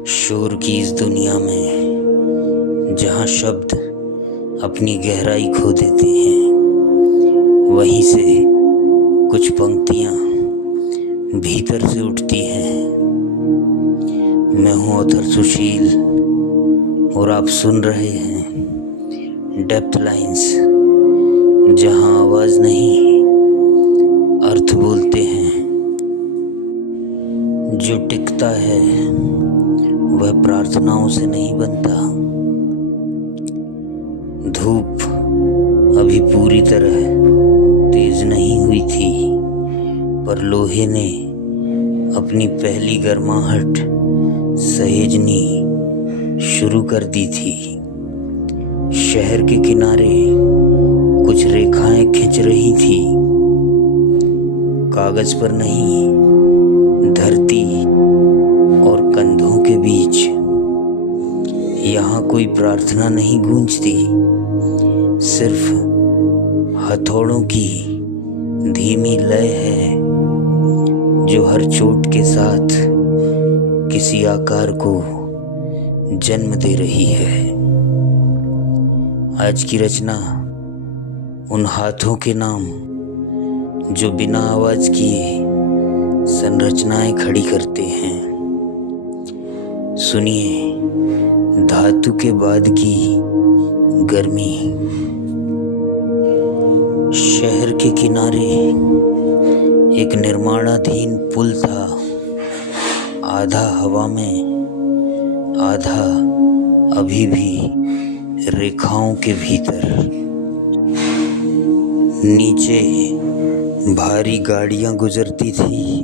शोर की इस दुनिया में जहाँ शब्द अपनी गहराई खो देते हैं, वहीं से कुछ पंक्तियाँ भीतर से उठती हैं। मैं हूँ ऑथर सुशील और आप सुन रहे हैं डेप्थ लाइंस, जहाँ आवाज़ नहीं अर्थ बोलते हैं। जो टिकता है वह प्रार्थनाओं से नहीं बनता। धूप अभी पूरी तरह तेज नहीं हुई थी, पर लोहे ने अपनी पहली गर्माहट सहेजनी शुरू कर दी थी। शहर के किनारे कुछ रेखाएं खिंच रही थी, कागज पर नहीं, धरती और कंधों के बीच। यहाँ कोई प्रार्थना नहीं गूंजती, सिर्फ हथौड़ों की धीमी लय है जो हर चोट के साथ किसी आकार को जन्म दे रही है। आज की रचना उन हाथों के नाम जो बिना आवाज किए संरचनाएं खड़ी करते हैं। सुनिए धातु के बाद की गर्मी। शहर के किनारे एक निर्माणाधीन पुल था, आधा हवा में, आधा अभी भी रेखाओं के भीतर। नीचे भारी गाड़ियां गुजरती थी,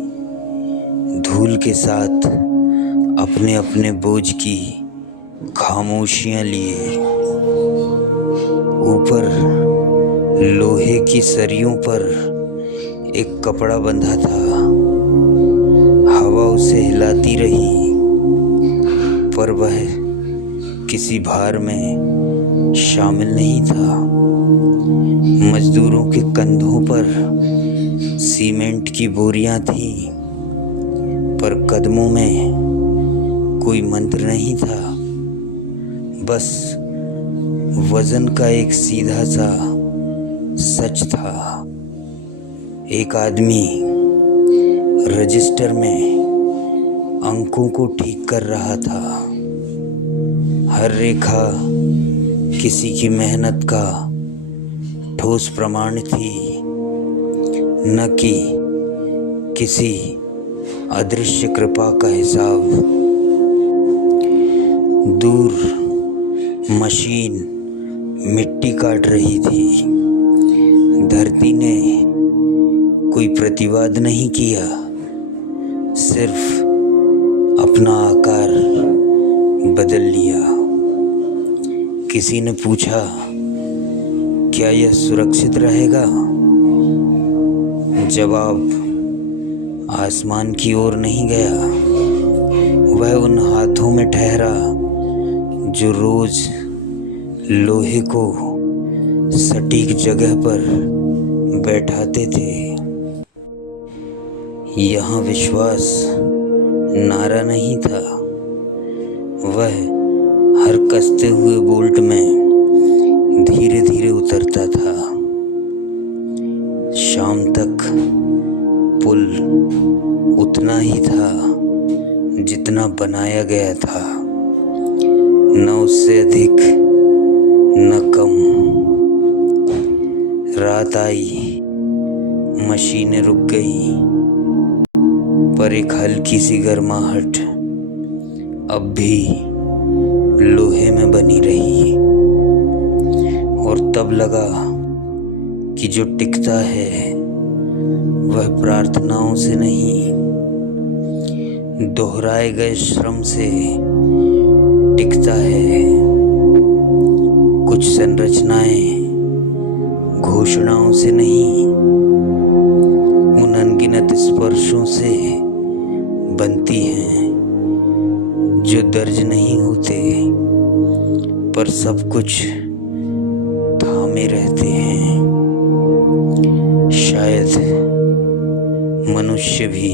धूल के साथ अपने अपने बोझ की खामोशियां लिए। ऊपर लोहे की सरियों पर एक कपड़ा बंधा था, हवा उसे हिलाती रही, पर वह किसी भार में शामिल नहीं था। मजदूरों के कंधों पर सीमेंट की बोरियां थीं, पर कदमों में कोई मंत्र नहीं था, बस वजन का एक सीधा सा सच था। एक आदमी रजिस्टर में अंकों को ठीक कर रहा था। हर रेखा किसी की मेहनत का ठोस प्रमाण थी, न कि किसी अदृश्य कृपा का हिसाब। दूर मशीन मिट्टी काट रही थी। धरती ने कोई प्रतिवाद नहीं किया, सिर्फ अपना आकार बदल लिया। किसी ने पूछा, क्या यह सुरक्षित रहेगा? जवाब आसमान की ओर नहीं गया, वह उन हाथों में ठहरा जो रोज लोहे को सटीक जगह पर बैठाते थे। यहाँ विश्वास नारा नहीं था, वह हर कसते हुए बोल्ट में धीरे धीरे उतरता था। शाम तक पुल उतना ही था जितना बनाया गया था, न उससे अधिक न कम। रात आई, मशीनें रुक गई, पर एक हल्की सी गर्माहट अब भी लोहे में बनी रही। और तब लगा कि जो टिकता है वह प्रार्थनाओं से नहीं, दोहराए गए श्रम से टिकता है। कुछ संरचनाएं घोषणाओं से नहीं, उन अनगिनत स्पर्शों से बनती हैं जो दर्ज नहीं होते, पर सब कुछ थामे रहते हैं। शायद मनुष्य भी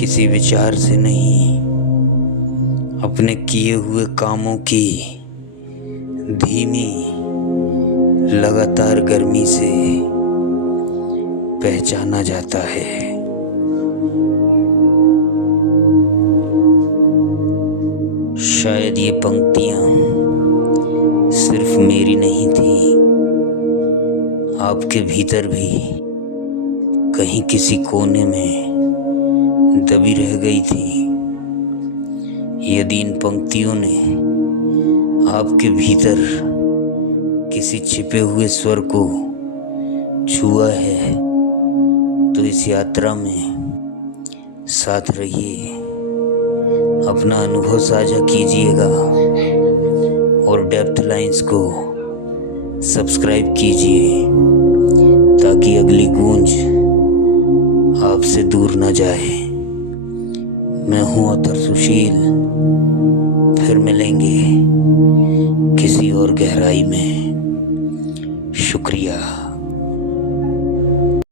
किसी विचार से नहीं, अपने किए हुए कामों की धीमी लगातार गर्मी से पहचाना जाता है। शायद ये पंक्तियां सिर्फ मेरी नहीं थी, आपके भीतर भी कहीं किसी कोने में दबी रह गई थी। यदि इन पंक्तियों ने आपके भीतर किसी छिपे हुए स्वर को छुआ है तो इस यात्रा में साथ रहिए, अपना अनुभव साझा कीजिएगा और डेप्थ लाइंस को सब्सक्राइब कीजिए ताकि अगली गूंज आपसे दूर न जाए। मैं हूँ अतर सुशील, फिर मिलेंगे किसी और गहराई में। शुक्रिया।